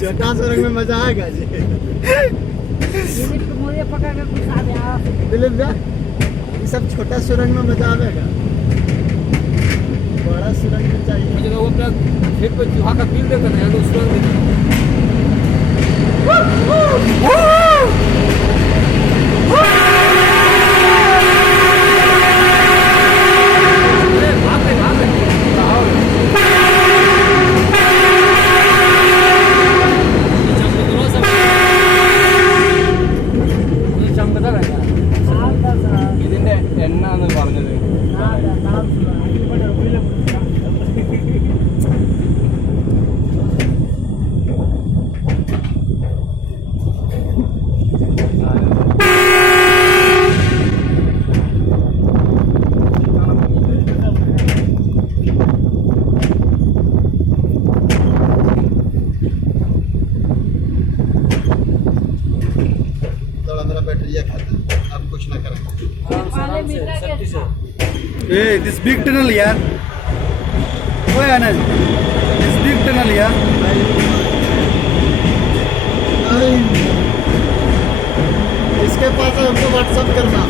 छोटा सुरंग में मजा आएगा जी। दिलीप भैया ये सब छोटा सुरंग में मजा आएगा, बड़ा सुरंग में चाहिए मुझे। वो अपना खेत पर चूहा का बिल देकर है तो सुरंग ഇതിന്റെ എണ്ണ എന്ന് പറഞ്ഞത് थोड़ा मेरा बैटरी खाता है, आप कुछ ना करें। Hey, this big tunnel यार, ओए अनज, this big tunnel यार। इसके पास है, हमको व्हाट्सएप करना।